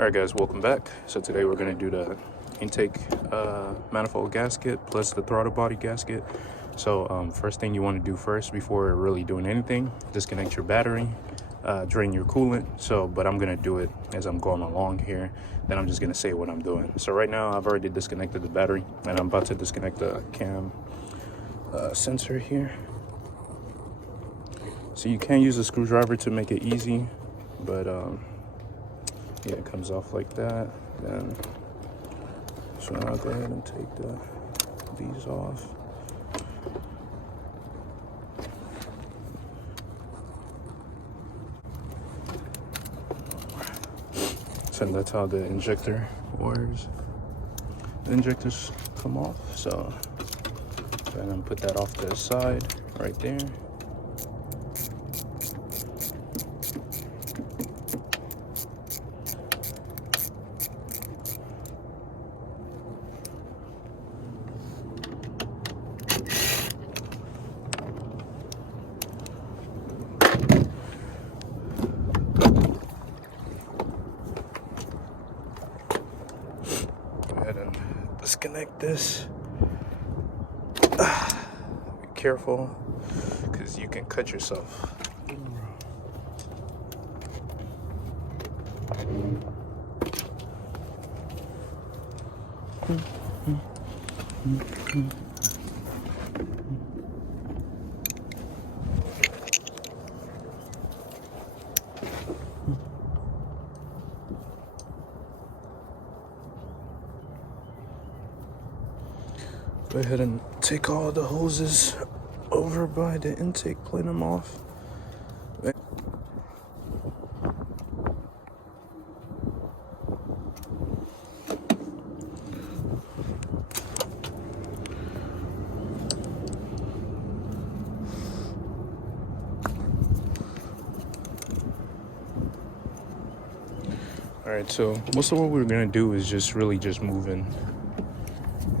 Alright guys, welcome back. So today we're going to do the intake manifold gasket plus the throttle body gasket. So first thing you want to do first before really doing anything, disconnect your battery, drain your coolant. But I'm going to do it as I'm going along here. Then I'm just going to say what I'm doing. So right now I've already disconnected the battery and I'm about to disconnect the cam sensor here. So you can use a screwdriver to make it easy, but yeah, it comes off like that. Then so now I'll go ahead and take these off. So that's how the injector wires. The injectors come off. So go ahead and put that off to the side right there. And disconnect this. Be careful, because you can cut yourself. Go ahead and take all the hoses over by the intake, clean them off. All right, so most of what we're gonna do is just moving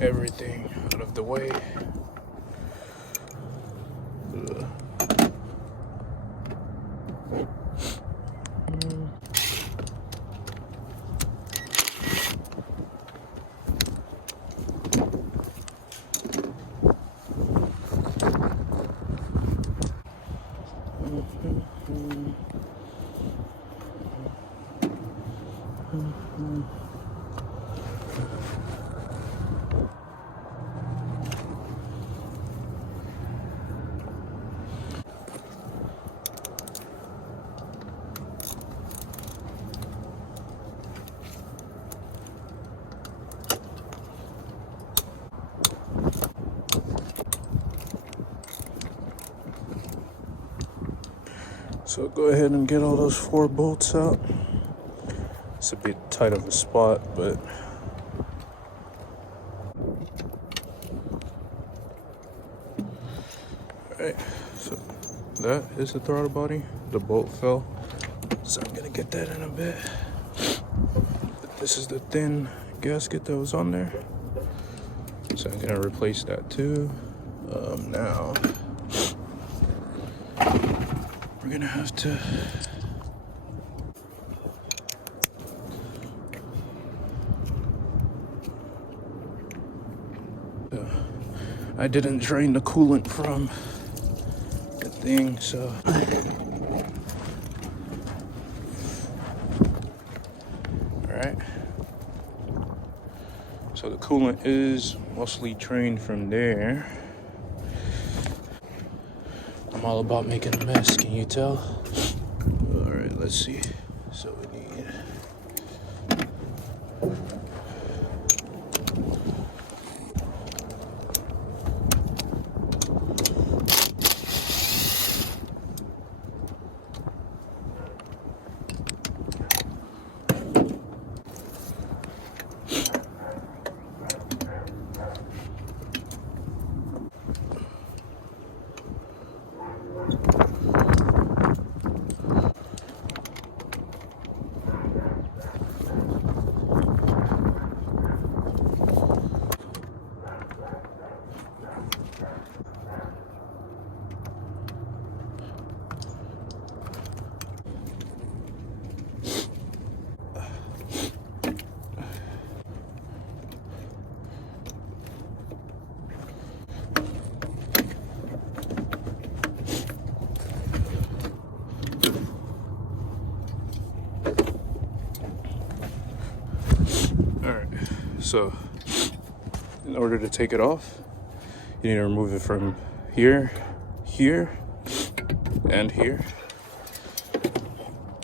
everything out of the way. So go ahead and get all those 4 bolts out. It's a bit tight of a spot, but alright, so that is the throttle body. The bolt fell, so I'm gonna get that in a bit. This is the thin gasket that was on there, so I'm gonna replace that too. Now we're gonna have to I didn't drain the coolant from the thing, so alright. So the coolant is mostly drained from there. I'm all about making a mess, can you tell? Alright, let's see. So we need All right, so in order to take it off, you need to remove it from here, here, and here.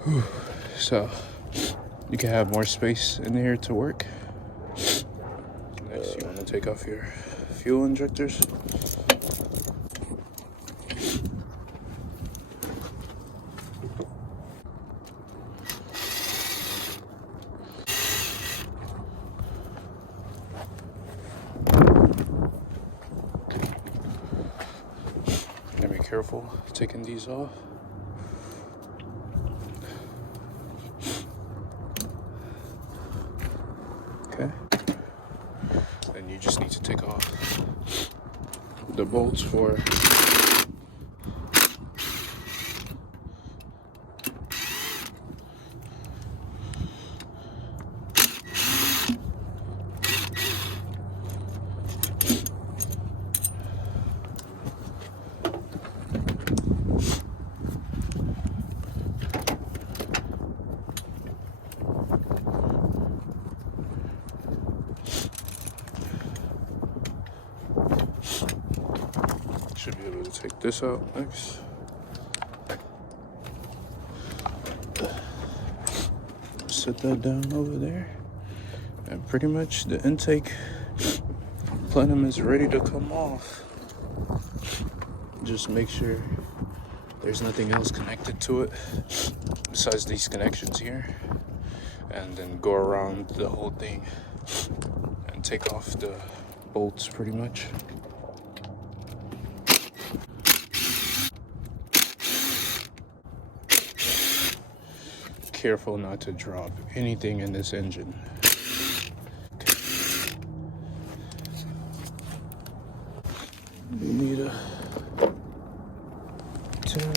Whew. So you can have more space in here to work. Next, you want to take off your fuel injectors. And be careful taking these off. Okay. Then you just need to take off the bolts for should be able to take this out next. Set that down over there. And pretty much the intake plenum is ready to come off. Just make sure there's nothing else connected to it besides these connections here. And then go around the whole thing and take off the bolts pretty much. Careful not to drop anything in this engine. Okay. You need a 10.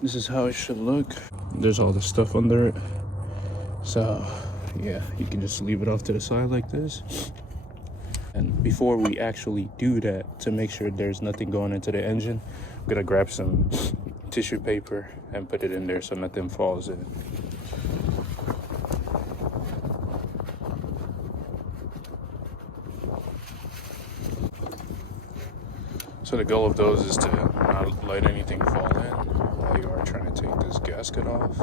This is how it should look. There's all the stuff under it. So yeah, you can just leave it off to the side like this. And before we actually do that, to make sure there's nothing going into the engine, I'm gonna grab some tissue paper and put it in there so nothing falls in. So the goal of those is to not let anything fall in while you are trying to take this gasket off.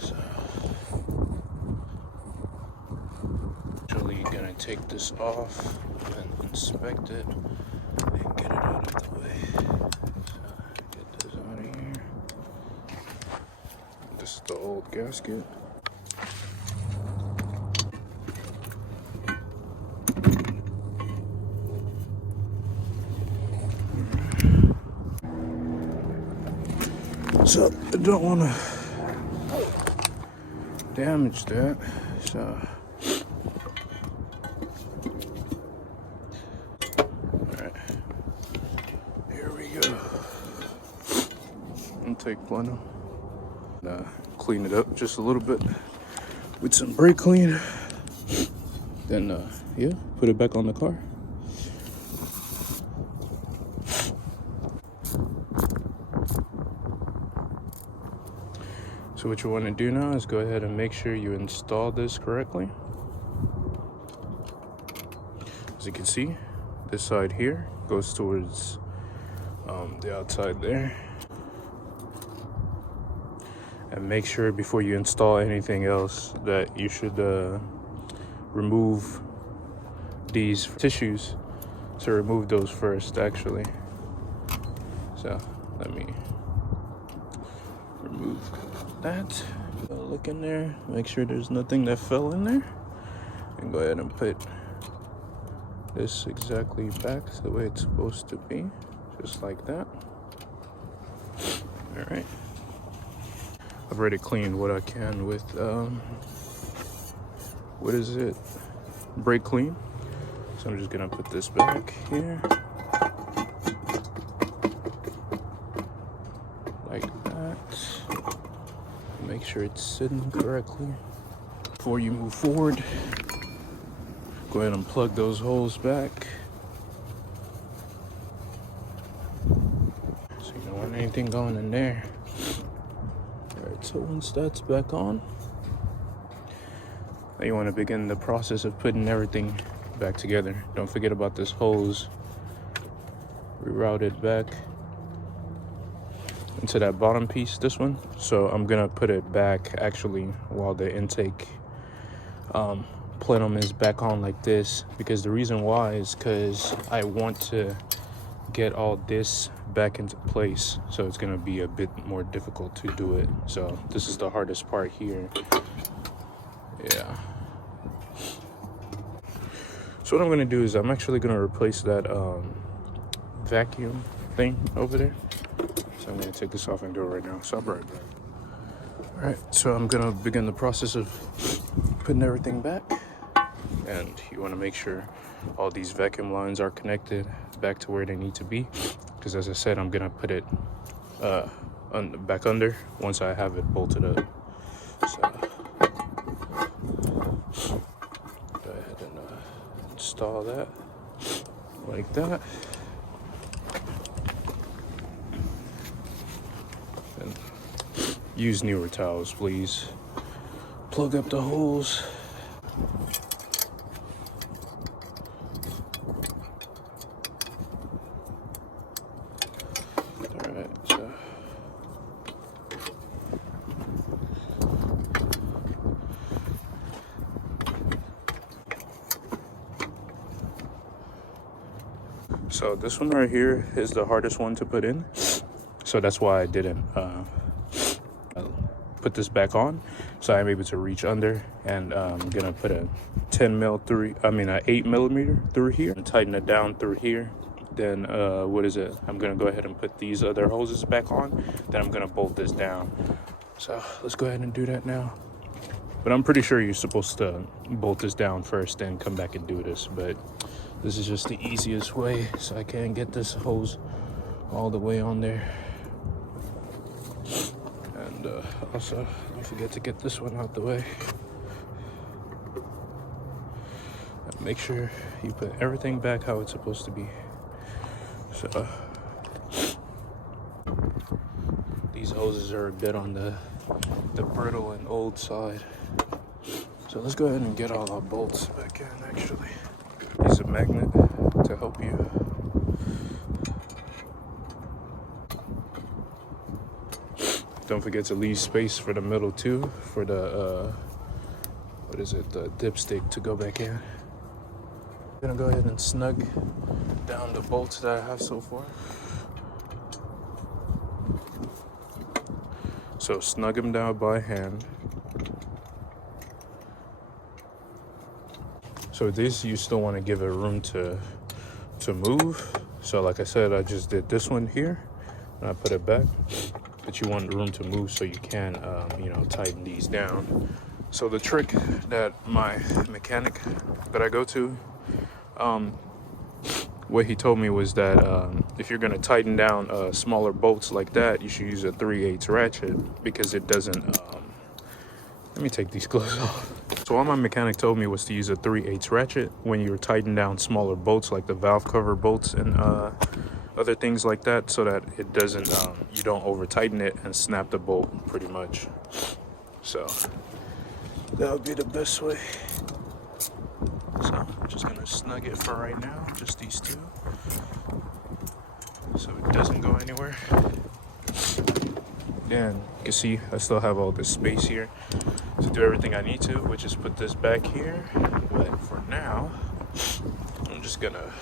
So, actually gonna take this off and inspect it and get it out of the way. So get this out of here. This is the old gasket. So I don't want to damage that, so alright, here we go. Intake plenum. Clean it up just a little bit with some brake clean. Then yeah, put it back on the car. So what you want to do now is go ahead and make sure you install this correctly. As you can see, this side here goes towards the outside there. And make sure before you install anything else that you should remove these tissues. To remove those first, actually. So let me remove that. Look in there, make sure there's nothing that fell in there, and go ahead and put this exactly back the way it's supposed to be, just like that. All right, I've already cleaned what I can with what is it, brake clean. So I'm just gonna put this back here like that. sure it's sitting correctly. Before you move forward, go ahead and plug those holes back. So you don't want anything going in there. Alright, so once that's back on, now you want to begin the process of putting everything back together. Don't forget about this hose. Reroute it back into that bottom piece, this one. So I'm gonna put it back actually while the intake plenum is back on like this, because the reason why is because I want to get all this back into place, so it's gonna be a bit more difficult to do it. So this is the hardest part here. Yeah. So what I'm gonna do is I'm actually gonna replace that vacuum thing over there. So I'm gonna take this off and do it right now. So I'll be right back. All right, so I'm gonna begin the process of putting everything back. And you wanna make sure all these vacuum lines are connected back to where they need to be. Because as I said, I'm gonna put it back under once I have it bolted up. So go ahead and install that like that. And use newer towels, please. Plug up the holes. Alright, so this one right here is the hardest one to put in. So that's why I didn't put this back on. So I'm able to reach under, and I'm gonna put a 8 millimeter through here and tighten it down through here. Then I'm gonna go ahead and put these other hoses back on. Then I'm gonna bolt this down. So let's go ahead and do that now. But I'm pretty sure you're supposed to bolt this down first, then come back and do this. But this is just the easiest way, so I can get this hose all the way on there. And also, don't forget to get this one out the way. And make sure you put everything back how it's supposed to be. So these hoses are a bit on the brittle and old side. So let's go ahead and get all our bolts back in actually. Use a magnet to help you. Don't forget to leave space for the middle too, for the the dipstick to go back in. I'm gonna go ahead and snug down the bolts that I have so far. So snug them down by hand. So this, you still want to give it room to move. So like I said, I just did this one here and I put it back, but you want room to move so you can tighten these down. So the trick that my mechanic that I go to, what he told me was that if you're gonna tighten down smaller bolts like that, you should use a 3/8 ratchet, because it doesn't, let me take these gloves off. So what my mechanic told me was to use a 3/8 ratchet when you're tightening down smaller bolts like the valve cover bolts and other things like that, so that it doesn't, you don't over tighten it and snap the bolt pretty much. So that would be the best way. So I'm just gonna snug it for right now, just these two, so it doesn't go anywhere. And you can see I still have all this space here to do everything I need to, which is put this back here. But for now, I'm just gonna,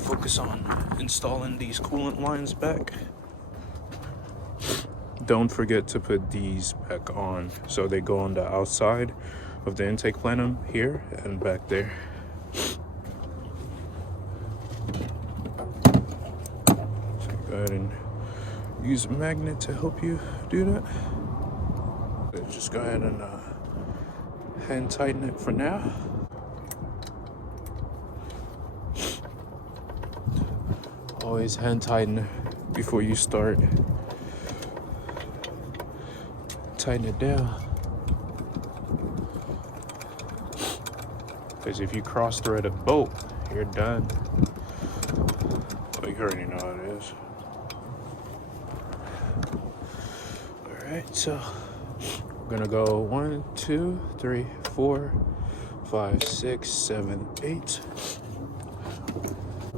focus on installing these coolant lines back. Don't forget to put these back on, so they go on the outside of the intake plenum here and back there. So go ahead and use a magnet to help you do that. So just go ahead and hand tighten it for now. Always hand tighten before you start. tighten it down. Because if you cross thread a bolt, you're done. Well, you already know how it is. Alright, so we're gonna go 1, 2, 3, 4, 5, 6, 7, 8.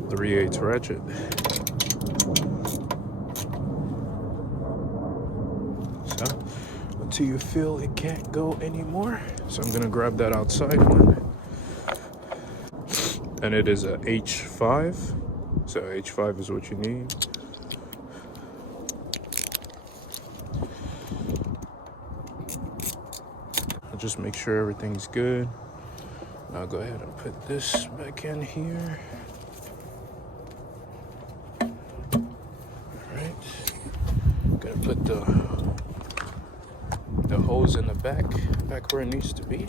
3/8 ratchet. So until you feel it can't go anymore. So I'm gonna grab that outside one. And it is a H5. So H5 is what you need. I'll just make sure everything's good. I'll go ahead and put this back in here. Alright. Gonna put the hose in the back where it needs to be.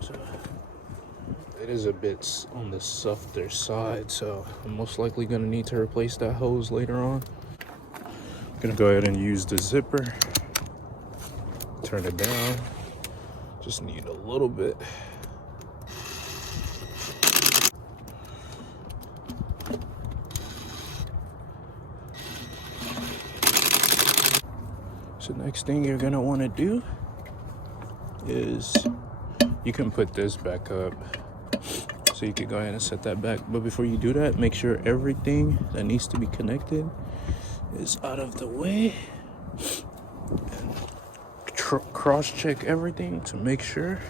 So it is a bit on the softer side, so I'm most likely gonna need to replace that hose later on. I'm gonna go ahead and use the zipper. Turn it down. Just need a little bit. So next thing you're gonna wanna do is you can put this back up. So you can go ahead and set that back. But before you do that, make sure everything that needs to be connected is out of the way. Cross-check everything to make sure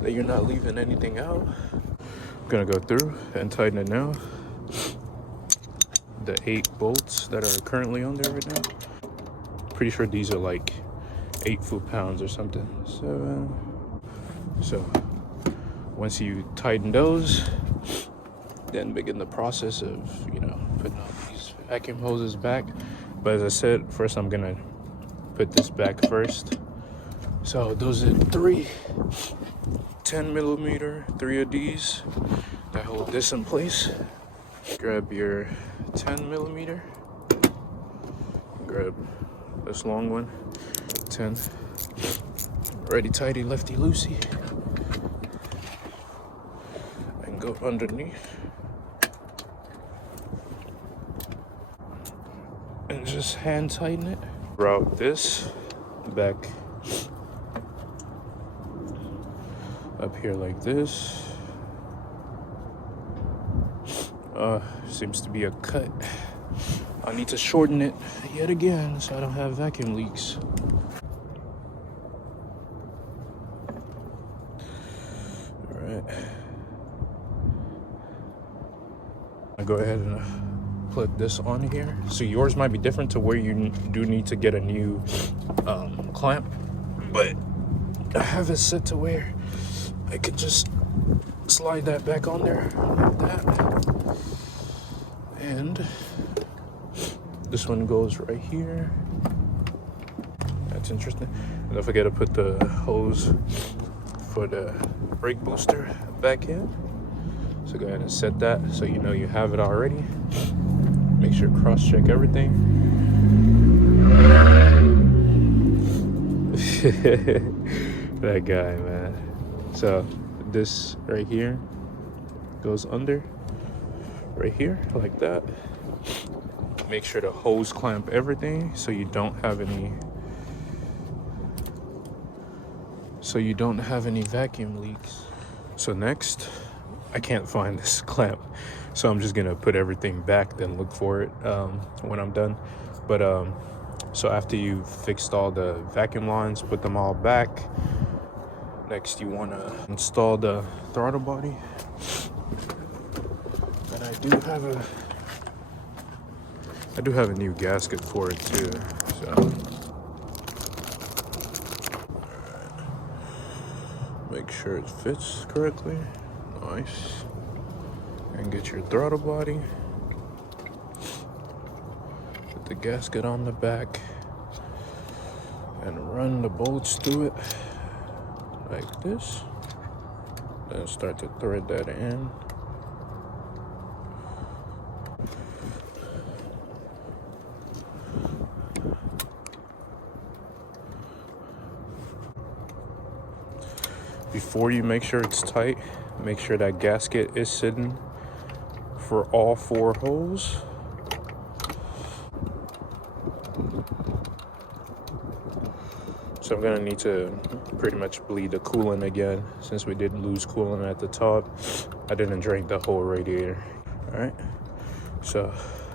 that you're not leaving anything out. I'm gonna go through and tighten it now. The 8 bolts that are currently on there right now. Pretty sure these are like 8 foot-pounds or something. So once you tighten those, then begin the process of, putting all these vacuum hoses back. But as I said, first I'm gonna put this back first. So those are 3 10mm, 3 of these that hold this in place. Grab your 10mm, grab this long one, 10, righty tighty, lefty loosey, and go underneath and just hand tighten it. Route this back up here like this. Seems to be a cut. I need to shorten it yet again so I don't have vacuum leaks. All right. I go ahead and put this on here. So yours might be different to where you do need to get a new clamp, but I have it set to where I could just slide that back on there like that. And this one goes right here. That's interesting. And don't forget to put the hose for the brake booster back in. So go ahead and set that so you know you have it already. Make sure cross-check everything. That guy, man. So this right here goes under right here like that. Make sure to hose clamp everything so you don't have any vacuum leaks. So next, I can't find this clamp, so I'm just gonna put everything back, then look for it when I'm done. But so after you've fixed all the vacuum lines, put them all back, next you want to install the throttle body. And I do have a new gasket for it too. So make sure it fits correctly. Nice. And get your throttle body. Put the gasket on the back and run the bolts through it like this. Then start to thread that in. before you make sure it's tight, make sure that gasket is sitting for all 4 holes. So I'm gonna need to pretty much bleed the coolant again, since we did lose coolant at the top. I didn't drink the whole radiator. All right, so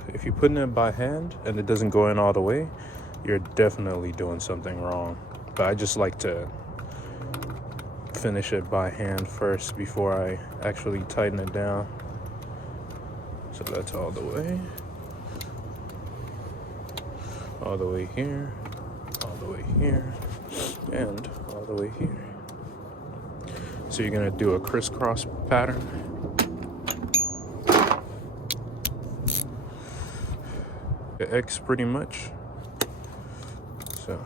if you're putting it by hand and it doesn't go in all the way, you're definitely doing something wrong. But I just like to finish it by hand first before I actually tighten it down. So that's all the way here, all the way here, and all the way here. So you're gonna do a crisscross pattern. The X pretty much. So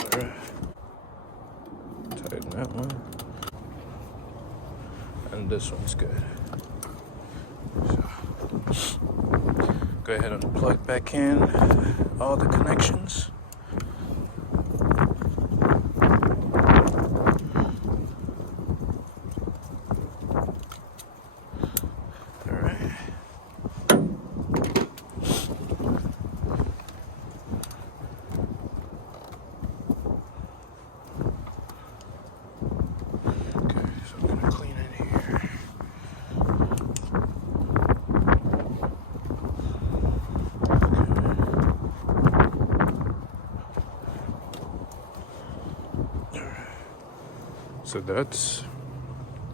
alright. Tighten that one. And this one's good. So go ahead and plug back in all the connections. So that's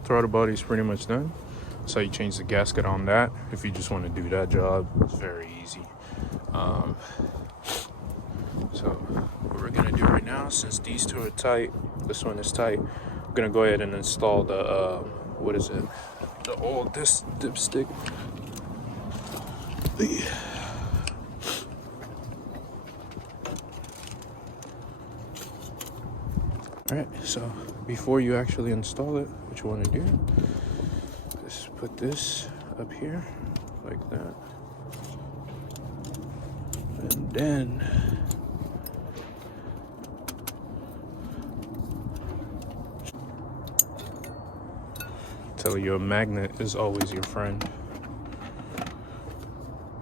throttle body's pretty much done. So you change the gasket on that. If you just want to do that job, it's very easy. So what we're gonna do right now, since these two are tight, this one is tight, we're gonna go ahead and install the what is it? The old dipstick. All right, so before you actually install it, what you want to do is put this up here like that, and then tell you a magnet is always your friend.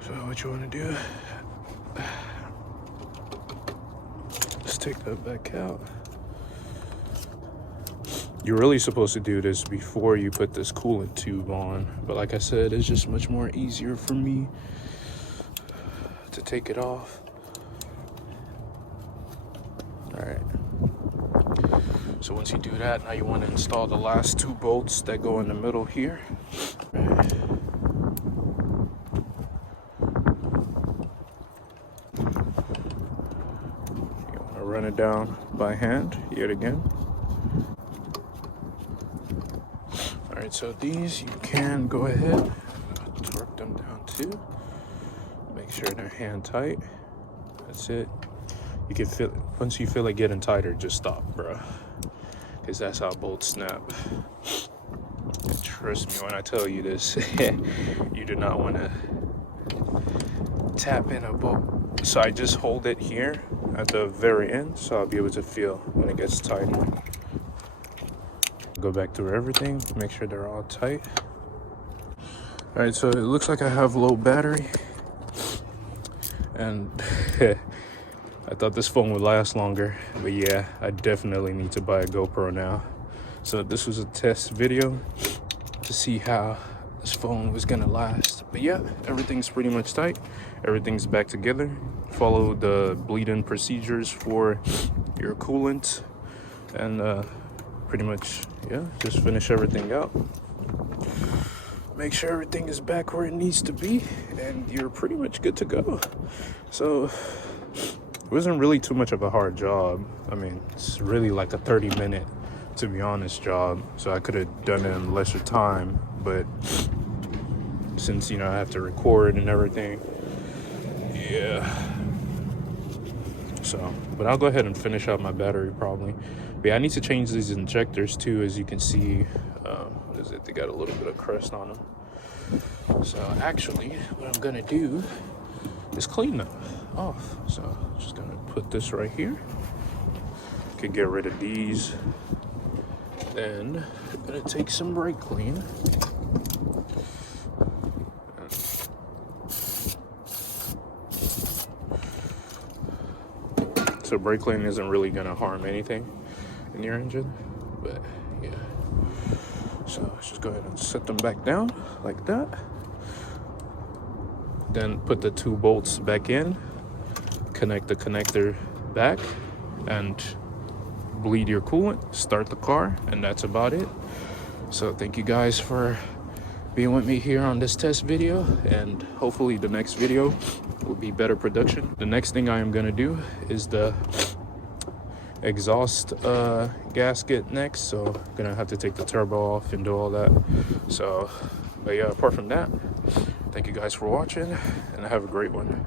So what you want to do, just take that back out. You're really supposed to do this before you put this coolant tube on, but like I said, it's just much more easier for me to take it off. All right, so once you do that, now you want to install the last 2 bolts that go in the middle here. All right. You want to run it down by hand yet again. All right, so these you can go ahead, torque them down too. Make sure they're hand tight. That's it. You can feel, once you feel it getting tighter, just stop, bro. Because that's how bolts snap. And trust me when I tell you this, you do not want to tap in a bolt. So I just hold it here at the very end, so I'll be able to feel when it gets tighter. Go back through everything, make sure they're all tight. All right, so it looks like I have low battery, and I thought this phone would last longer, but yeah, I definitely need to buy a GoPro now. So this was a test video to see how this phone was gonna last. But yeah, everything's pretty much tight. Everything's back together. Follow the bleed-in procedures for your coolant, and pretty much, yeah, just finish everything out. Make sure everything is back where it needs to be, and you're pretty much good to go. So it wasn't really too much of a hard job. I mean, it's really like a 30-minute, to be honest, job. So I could have done it in lesser time, but since, you know, I have to record and everything, yeah. So, but I'll go ahead and finish out my battery probably. But yeah, I need to change these injectors too. As you can see, what is it? They got a little bit of crust on them. So actually, what I'm gonna do is clean them off. So I'm just gonna put this right here. Could get rid of these. Then I'm gonna take some brake clean. So brake clean isn't really gonna harm anything in your engine, but yeah. So let's just go ahead and set them back down like that. Then put the 2 bolts back in, connect the connector back, and bleed your coolant, start the car, and that's about it. So thank you guys for being with me here on this test video, and hopefully the next video will be better production. The next thing I am gonna do is the exhaust gasket next, so I'm gonna have to take the turbo off and do all that. So but yeah, apart from that, thank you guys for watching, and have a great one.